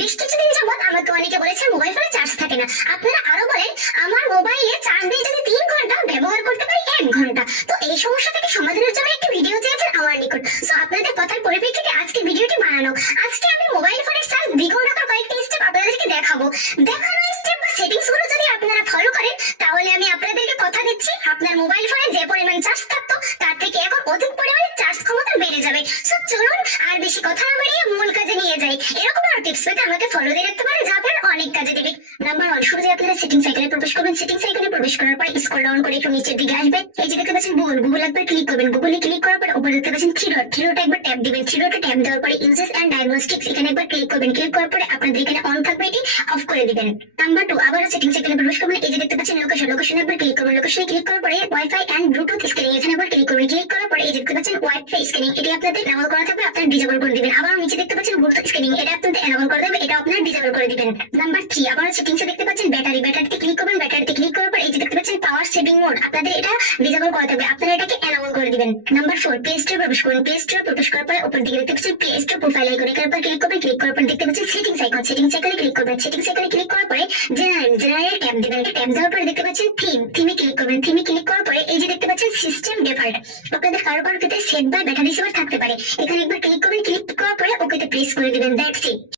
বেশ কিছুদিন যাবত আমাকে অনেকে বলেছে মোবাইল ফোনে চার্জ থাকে না। আপনারা আরো বলেন আমার মোবাইলে চার্জ দিয়ে যদি 3 ঘন্টা ব্যবহার করতে পারি 1 ঘন্টা। তো এই সমস্যা থেকে সমাধানের জন্য একটি ভিডিও চেয়েছেন আমার নিকট। তো আপনাদের কথার পরিপ্রেক্ষিতে আজকে ভিডিওটি বানানো। আজকে আমি মোবাইল ফোনের চার্জ দ্বিগুণ রাখার কয়েকটি স্টেপ আপনাদেরকে দেখাবো। দেখানো স্টেপ বা সেটিংস গুলো যদি আপনারা ফলো করেন তাহলে আমি আপনাদেরকে কথা দিচ্ছি আপনার মোবাইল ফোনে যে পরিমাণ চার্জ থাকতো তার থেকে এখন অধিক পরিমাণে চার্জ ক্ষমতা বেড়ে যাবে। সো চলুন আর বেশি কথা না বাড়িয়ে মূল কাজে নিয়ে যাই। এরকম আরো টিপস পেতে আমাকে ফলো দিয়ে রাখতে পারেন যা আপনার অনেক কাজে দেবে। নাম্বার 1, শুরুতে আপনারা সেটিংস আইকনে প্রবেশ করবেন। সেটিংস আইকনে প্রবেশ করার পর স্ক্রল ডাউন করে একটু নিচের দিকে আসবেন। এই যে দেখতে পাচ্ছেন গুগল একবার ক্লিক করবেন। গুগলে ক্লিক করার পর উপরে দেখতে পাচ্ছেন থ্রি ডট একবার ট্যাপ দিবেন। থ্রি ডটে ট্যাপ দেওয়ার পরে ইউজেস এন্ড ডায়াগনস্টিক্স এখানে একবার ক্লিক করবেন। ক্লিক করার পরে আপনাদের এখানে অন থাকবে এটি অফ করে দিবেন। নাম্বার 2, আবার সেটিংস আইকনে প্রবেশ করবেন। এই যে দেখতে পাচ্ছেন লোকেশন একবার ক্লিক করবেন। লোকেশনে ক্লিক করার পরে ওয়াইফাই এন্ড ব্লুটুথ স্ক্যানিং এখানে একবার ক্লিক করবেন। ক্লিক করার পরে এই যে দেখতে পাচ্ছেন ওয়াইফাই স্ক্যানিং এটি আপনাদের এনেবল করা থাকবে, আপনারা ডিসেবল করে দিবেন। আবার নিচে দেখতে পাচ্ছেন ব্লুটুথ স্ক্যানিং এটা আপনাদের এনেবল করে দেবে, এটা আপনারা ডিসেবল করে দিবেন। নাম্বার 3, আবার সেটিংসে দেখতে পাচ্ছেন ব্যাটারিতে ক্লিক করবেন। ব্যাটারিতে ক্লিক করার পর এই যে দেখতে পাচ্ছেন পাওয়ার সেভিং মোড আপনাদের এটা ডিসেবল করা থাকবে, আপনারা এটাকে এনেবল করে দিবেন। নাম্বার 4, প্লে স্টোরে প্রবেশ করুন। প্লে স্টোরে প্রবেশ করার পর উপর দিকে দেখতে পাচ্ছেন প্লে স্টোর প্রোফাইল আইকন এখানে একবার ক্লিক করবেন। ক্লিক করার পর দেখতে পাচ্ছেন সেটিংস আইকন। সেটিংস আইকনে ক্লিক করবেন। সেটিংস আইকনে ক্লিক করার পরে জেনারেল ট্যাব দিবেন। ট্যাব দেওয়ার পরে দেখতে পাচ্ছেন থিমে ক্লিক করবেন। থিমে ক্লিক করার পরে এই যে দেখতে পাচ্ছেন সিস্টেম ডিফল্ট আপনাদের কারো ক্ষেত্রে সেট বাই ব্যাটারি সেভার থাকতে পারে, এখানে একবার ক্লিক করবেন। ক্লিক করার পরে ওকেতে প্রেস করে দিবেন। That's it.